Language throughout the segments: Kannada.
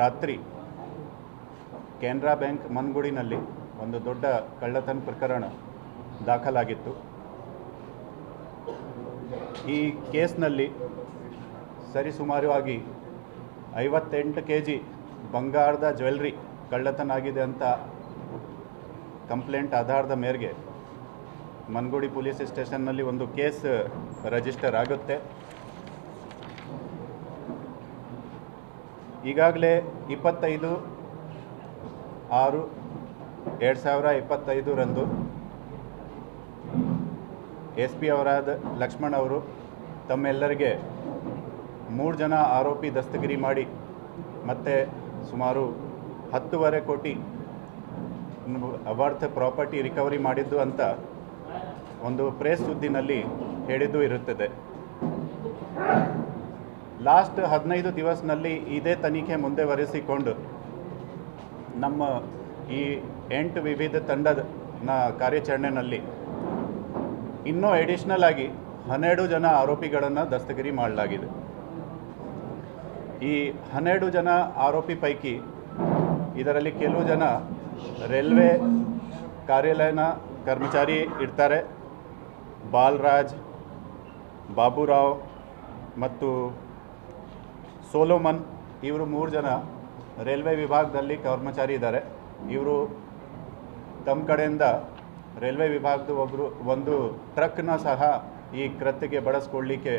ರಾತ್ರಿ ಕೆನರಾ ಬ್ಯಾಂಕ್ ಮನ್ಗುಡಿನಲ್ಲಿ ಒಂದು ದೊಡ್ಡ ಕಳ್ಳತನ ಪ್ರಕರಣ ದಾಖಲಾಗಿತ್ತು. ಈ ಕೇಸ್ನಲ್ಲಿ ಸರಿಸುಮಾರವಾಗಿ 58 kg ಬಂಗಾರದ ಜ್ಯುವೆಲ್ರಿ ಕಳ್ಳತನ ಆಗಿದೆ ಅಂತ ಕಂಪ್ಲೇಂಟ್ ಆಧಾರದ ಮೇರೆಗೆ ಮನ್ಗುಡಿ ಪೊಲೀಸ್ ಸ್ಟೇಷನ್ನಲ್ಲಿ ಒಂದು ಕೇಸ್ ರಿಜಿಸ್ಟರ್ ಆಗುತ್ತೆ. ಈಗಾಗಲೇ 25/6/2025 SP ಅವರಾದ ಲಕ್ಷ್ಮಣ್ ಅವರು ತಮ್ಮೆಲ್ಲರಿಗೆ 3 ಜನ ಆರೋಪಿ ದಸ್ತಗಿರಿ ಮಾಡಿ ಮತ್ತು ಸುಮಾರು 10.5 ಕೋಟಿ ವರ್ತ್ ಪ್ರಾಪರ್ಟಿ ರಿಕವರಿ ಮಾಡಿದ್ದು ಅಂತ ಒಂದು ಪ್ರೆಸ್ ಸುದ್ದಿನಲ್ಲಿ ಹೇಳಿದ್ದು ಇರುತ್ತದೆ. ಲಾಸ್ಟ್ 15 ದಿವಸದಲ್ಲಿ ಇದೇ ತನಿಖೆ ಮುಂದುವರಿಸಿಕೊಂಡು ನಮ್ಮ ಈ 8 ವಿವಿಧ ತಂಡದ ಕಾರ್ಯಾಚರಣೆಯಲ್ಲಿ ಇನ್ನೂ ಎಡಿಷ್ನಲ್ ಆಗಿ 12 ಜನ ಆರೋಪಿಗಳನ್ನು ದಸ್ತಗಿರಿ ಮಾಡಲಾಗಿದೆ. ಈ 12 ಜನ ಆರೋಪಿ ಪೈಕಿ ಇದರಲ್ಲಿ ಕೆಲವು ಜನ ರೈಲ್ವೆ ಕಾರ್ಯಾಲಯನ ಕರ್ಮಚಾರಿ ಇರ್ತಾರೆ. ಬಾಲರಾಜ್, ಬಾಬುರಾವ್ ಮತ್ತು ಸೋಲೋಮನ್ ಇವರು 3 ಜನ ರೈಲ್ವೆ ವಿಭಾಗದಲ್ಲಿ ಕರ್ಮಚಾರಿ ಇದ್ದಾರೆ. ಇವರು ತಮ್ಮ ಕಡೆಯಿಂದ ರೈಲ್ವೆ ವಿಭಾಗದ ಒಂದು ಟ್ರಕ್ನ ಸಹ ಈ ಕೃತ್ಯಕ್ಕೆ ಬಳಸ್ಕೊಳ್ಳಿಕ್ಕೆ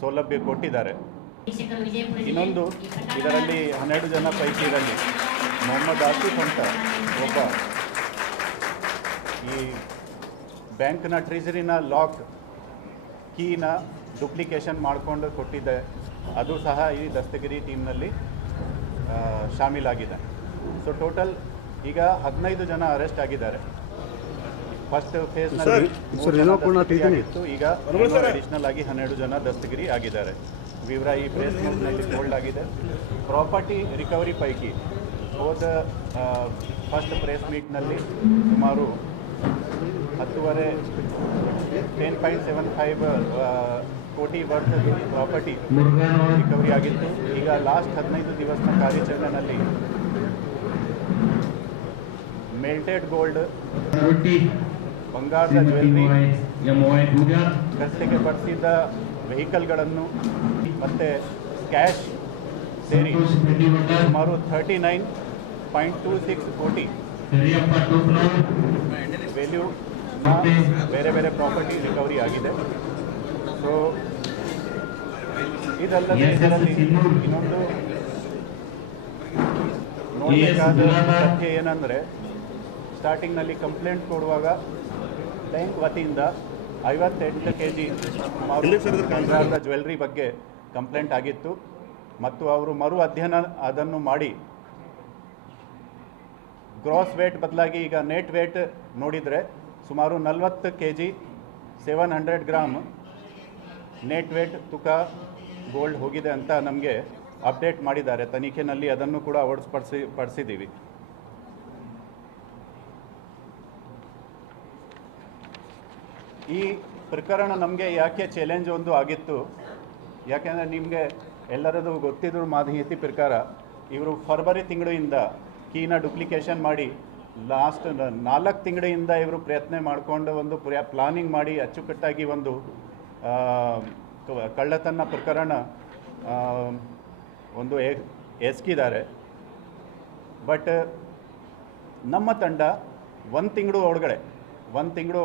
ಸೌಲಭ್ಯ ಕೊಟ್ಟಿದ್ದಾರೆ. ಇನ್ನೊಂದು ಇದರಲ್ಲಿ 12 ಜನ ಪೈಕಿ ಇದರಲ್ಲಿ ಮೊಹಮ್ಮದ್ ಆಸಿಫ್ ಅಂತ ಒಬ್ಬ ಈ ಬ್ಯಾಂಕ್ನ ಟ್ರೆಜರಿನ ಲಾಕ್ ಕೀನ ಡುಪ್ಲಿಕೇಶನ್ ಮಾಡಿಕೊಂಡು ಕೊಟ್ಟಿದ್ದೆ, ಅದು ಸಹ ಈ ದಸ್ತಗಿರಿ ಟೀಮ್ನಲ್ಲಿ ಶಾಮೀಲಾಗಿದೆ. ಸೊ ಟೋಟಲ್ ಈಗ 15 ಜನ ಅರೆಸ್ಟ್ ಆಗಿದ್ದಾರೆ. ಫಸ್ಟ್ ಫೇಸ್ನಲ್ಲಿ ಇತ್ತು, ಈಗ ಅಡಿಷನಲ್ ಆಗಿ 12 ಜನ ದಸ್ತಗಿರಿ ಆಗಿದ್ದಾರೆ. ವಿವರ ಈ ಪ್ರೆಸ್ ನೋಟ್ನಲ್ಲಿ ಬೋಲ್ಡ್ ಆಗಿದೆ. ಪ್ರಾಪರ್ಟಿ ರಿಕವರಿ ಪೈಕಿ ಹೋದ ಫಸ್ಟ್ ಪ್ರೆಸ್ ಮೀಟ್ನಲ್ಲಿ ಸುಮಾರು 10.75 ಕೋಟಿ ವರ್ತ್ ಪ್ರಾಪರ್ಟಿ ರಿಕವರಿ ಆಗಿತ್ತು. ಈಗ ಲಾಸ್ಟ್ 15 ದಿವಸದ ಕಾರ್ಯಾಚರಣೆಯಲ್ಲಿ ಮೆಲ್ಟೆಡ್ ಗೋಲ್ಡ್, ಬಂಗಾರದ ಜ್ಯುವೆಲ್ರಿ, ಕಸ್ಟೆಗೆ ಬಳಸಿದ ವೆಹಿಕಲ್ಗಳನ್ನು ಮತ್ತು ಕ್ಯಾಶ್ ಸೇರಿ ಸುಮಾರು 39.26 ಕೋಟಿ ವ್ಯಾಲ್ಯೂ ಬೇರೆ ಬೇರೆ ಪ್ರಾಪರ್ಟಿ ರಿಕವರಿ ಆಗಿದೆ. ಸೊ ಇದಲ್ಲದೆ ಇದರಲ್ಲಿ ಇನ್ನೊಂದು ನೋಡಬೇಕಾದ ತಥ್ಯ ಏನಂದರೆ, ಸ್ಟಾರ್ಟಿಂಗ್ನಲ್ಲಿ ಕಂಪ್ಲೇಂಟ್ ಕೊಡುವಾಗ ಬ್ಯಾಂಕ್ ವತಿಯಿಂದ 58 kg ಬಂಗಾರದ ಜ್ಯುವೆಲ್ರಿ ಬಗ್ಗೆ ಕಂಪ್ಲೇಂಟ್ ಆಗಿತ್ತು ಮತ್ತು ಅವರು ಮರು ಅಧ್ಯಯನ ಅದನ್ನು ಮಾಡಿ ಗ್ರಾಸ್ ವೇಟ್ ಬದಲಾಗಿ ಈಗ ನೆಟ್ ವೇಟ್ ನೋಡಿದರೆ ಸುಮಾರು 40 kg 700 ಗ್ರಾಮ್ ನೆಟ್ ವೇಟ್ ತೂಕ ಗೋಲ್ಡ್ ಹೋಗಿದೆ ಅಂತ ನಮಗೆ ಅಪ್ಡೇಟ್ ಮಾಡಿದ್ದಾರೆ. ತನಿಖೆಯಲ್ಲಿ ಅದನ್ನು ಕೂಡ ಪಡಿಸಿದ್ದೀವಿ. ಈ ಪ್ರಕರಣ ನಮಗೆ ಯಾಕೆ ಚಾಲೆಂಜ್ ಒಂದು ಆಗಿತ್ತು, ಯಾಕೆಂದರೆ ನಿಮಗೆ ಎಲ್ಲರದು ಗೊತ್ತಿದ್ರು ಮಾಹಿತಿ ಪ್ರಕಾರ ಇವರು ಫೆಬ್ರವರಿ ತಿಂಗಳಿಂದ ಕೀನ ಡುಪ್ಲಿಕೇಶನ್ ಮಾಡಿ ಲಾಸ್ಟ್ 4 ತಿಂಗಳಿಂದ ಇವರು ಪ್ರಯತ್ನ ಮಾಡಿಕೊಂಡು ಒಂದು ಪ್ಲಾನಿಂಗ್ ಮಾಡಿ ಅಚ್ಚುಕಟ್ಟಾಗಿ ಒಂದು ಕಳ್ಳತನ ಪ್ರಕರಣ ಒಂದು ಎಸಗಿದ್ದಾರೆ. ಬಟ್ ನಮ್ಮ ತಂಡ 1 ತಿಂಗಳು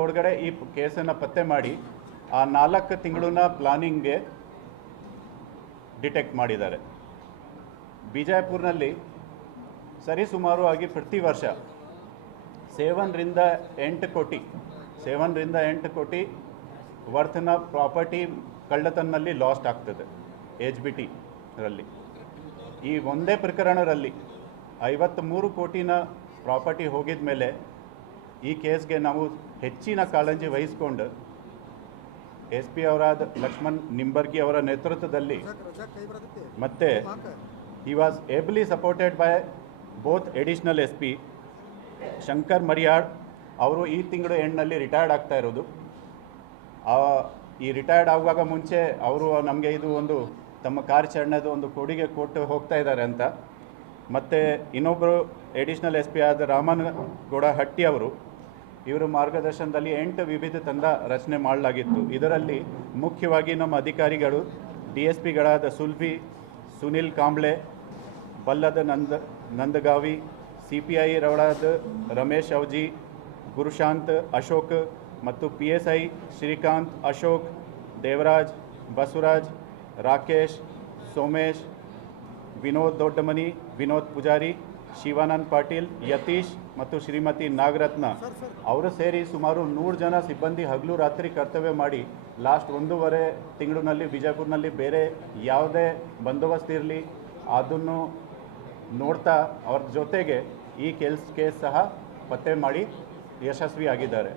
ಒಳಗಡೆ ಈ ಕೇಸನ್ನು ಪತ್ತೆ ಮಾಡಿ ಆ 4 ತಿಂಗಳಿನ ಪ್ಲಾನಿಂಗ್ಗೆ ಡಿಟೆಕ್ಟ್ ಮಾಡಿದ್ದಾರೆ. ಬಿಜಾಪುರ್ನಲ್ಲಿ ಸರಿಸುಮಾರು ಆಗಿ ಪ್ರತಿ ವರ್ಷ 7 ರಿಂದ 8 ಕೋಟಿ ವರ್ತ್ನ ಪ್ರಾಪರ್ಟಿ ಕಳ್ಳತನಲ್ಲಿ ಲಾಸ್ಟ್ ಆಗ್ತದೆ HBT ರಲ್ಲಿ. ಈ ಒಂದೇ ಪ್ರಕರಣದಲ್ಲಿ 53 ಕೋಟಿನ ಪ್ರಾಪರ್ಟಿ ಹೋಗಿದ ಮೇಲೆ ಈ ಕೇಸ್ಗೆ ನಾವು ಹೆಚ್ಚಿನ ಕಾಳಜಿ ವಹಿಸಿಕೊಂಡು SP ಅವರಾದ ಲಕ್ಷ್ಮಣ್ ನಿಂಬರ್ಗಿ ಅವರ ನೇತೃತ್ವದಲ್ಲಿ ಮತ್ತು he was ably supported by both additional SP Shankar Mariyad ಅವರು ಈ ತಿಂಗಳು ಎಂಡ್ನಲ್ಲಿ ರಿಟೈರ್ಡ್ ಆಗ್ತಾ ಇರೋದು. ಈ ರಿಟೈರ್ಡ್ ಆಗುವಾಗ ಮುಂಚೆ ಅವರು ನಮಗೆ ಇದು ಒಂದು ತಮ್ಮ ಕಾರ್ಯಾಚರಣೆದು ಒಂದು ಕೊಡುಗೆ ಕೊಟ್ಟು ಹೋಗ್ತಾ ಇದ್ದಾರೆ ಅಂತ. ಮತ್ತು ಇನ್ನೊಬ್ಬರು ಎಡಿಷ್ನಲ್ SP ಆದ ರಾಮನ್ ಗೌಡ ಹಟ್ಟಿ ಅವರು, ಇವರ ಮಾರ್ಗದರ್ಶನದಲ್ಲಿ 8 ವಿವಿಧ ತಂಡ ರಚನೆ ಮಾಡಲಾಗಿತ್ತು. ಇದರಲ್ಲಿ ಮುಖ್ಯವಾಗಿ ನಮ್ಮ ಅಧಿಕಾರಿಗಳು DSPಗಳಾದ ಸುನಿಲ್ ಕಾಂಬ್ಳೆ, ಬಲ್ಲದ ನಂದಗಾವಿ, CPI ರವಳಾದ ರಮೇಶ್ ಅವಜಿ, ಗುರುಶಾಂತ್ ಅಶೋಕ್ ಮತ್ತು PSI ಶ್ರೀಕಾಂತ್, ಅಶೋಕ್, ದೇವರಾಜ್, ಬಸವರಾಜ್, ರಾಕೇಶ್, ಸೋಮೇಶ್, ವಿನೋದ್ ದೊಡ್ಡಮನಿ, ವಿನೋದ್ ಪೂಜಾರಿ, ಶಿವಾನಂದ್ ಪಾಟೀಲ್, ಯತೀಶ್ ಮತ್ತು ಶ್ರೀಮತಿ ನಾಗರತ್ನ ಅವರು ಸೇರಿ ಸುಮಾರು 100 ಜನ ಸಿಬ್ಬಂದಿ ಹಗಲು ರಾತ್ರಿ ಕರ್ತವ್ಯ ಮಾಡಿ ಲಾಸ್ಟ್ 1.5 ತಿಂಗಳಿನಲ್ಲಿ ಬಿಜಾಪುರ್ನಲ್ಲಿ ಬೇರೆ ಯಾವುದೇ ಬಂದೋಬಸ್ತ್ ಇರಲಿ ಅದನ್ನು ನೋಡ್ತಾ ಅವ್ರ ಜೊತೆಗೆ ಈ ಕೇಸ್ ಸಹ ಪತ್ತೆ ಮಾಡಿ ಯಶಸ್ವಿಯಾಗಿದ್ದಾರೆ.